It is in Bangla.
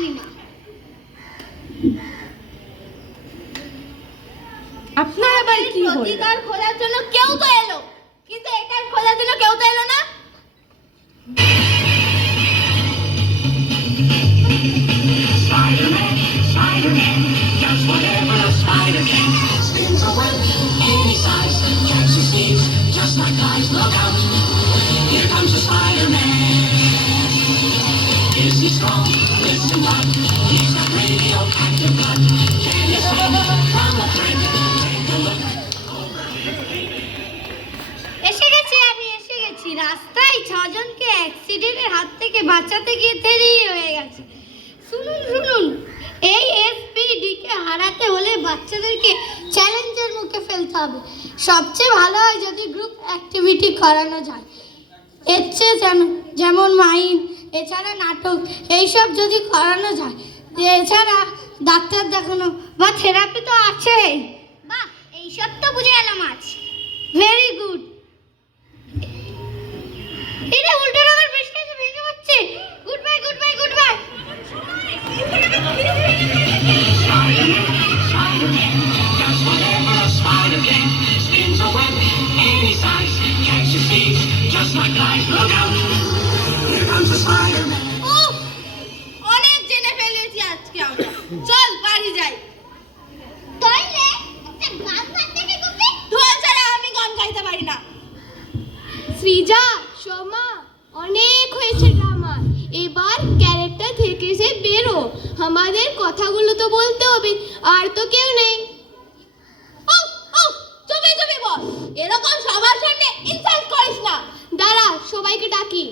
জানি না। আপনার আবার কি হলো? প্রতিকার খোঁজার জন্য কেউ তো এলো, কিন্তু এটার খোঁজার জন্য কেউ তো এলো না। Spider-Man, Spider-Man, does whatever a spider can. Spins a web any size, catches thieves just like flies. Look out, here comes the Spider-Man. Is he strong? Listen, bud, he's got radioactive blood. Can he swing from a thread? Take a look. এসে গেছি, আমি এসে গেছি। রাস্তায় 6 জনকে অ্যাক্সিডেন্টের হাত থেকে বাঁচাতে গিয়ে দেরি হয়ে গেছে। শুনুন শুনুন, এই এসপিডিকে হারাতে হলে বাচ্চাদেরকে চ্যালেঞ্জের মুখে ফেলতে হবে। সবচেয়ে ভালো হয় যদি গ্রুপ অ্যাক্টিভিটি করানো যায়। এর চেয়ে যেমন মাইন, এছাড়া নাটক, এইসব যদি করানো যায়। এছাড়া ডাক্তার দেখানো বা থেরাপি তো আছেই। বাহ, এইসব তো বুঝে গেলাম আজ। Very good. এটা উল্টো রঙের বৃষ্টি এসে ভেঙে পড়ছে। Good bye, good bye, good bye. Spider-Man, does whatever a spider can. Spins a web any size, catches thieves just like flies. Look out, here comes the Spider-Man. উফ, অনেক জেনে ফেলেছি আজকে আমরা। চল বাড়ি যাই। তাইলে একটা গান গাইতে কি করবে? ধোয়া ছাড়া আমি গান গাইতে পারি না। সৃজা, সোমা, অনেক হয়েছে ড্রামা। এবার ক্যারেক্টার থেকে সে বেরো। আমাদের কথাগুলো তো বলতে হবে, আর তো কেউ নেই। উফ, উফ, চুপি চুপি বল। এরকম সবার সামনে ইনসাল্ট করিস না। দাঁড়া, সবাইকে ডাকি।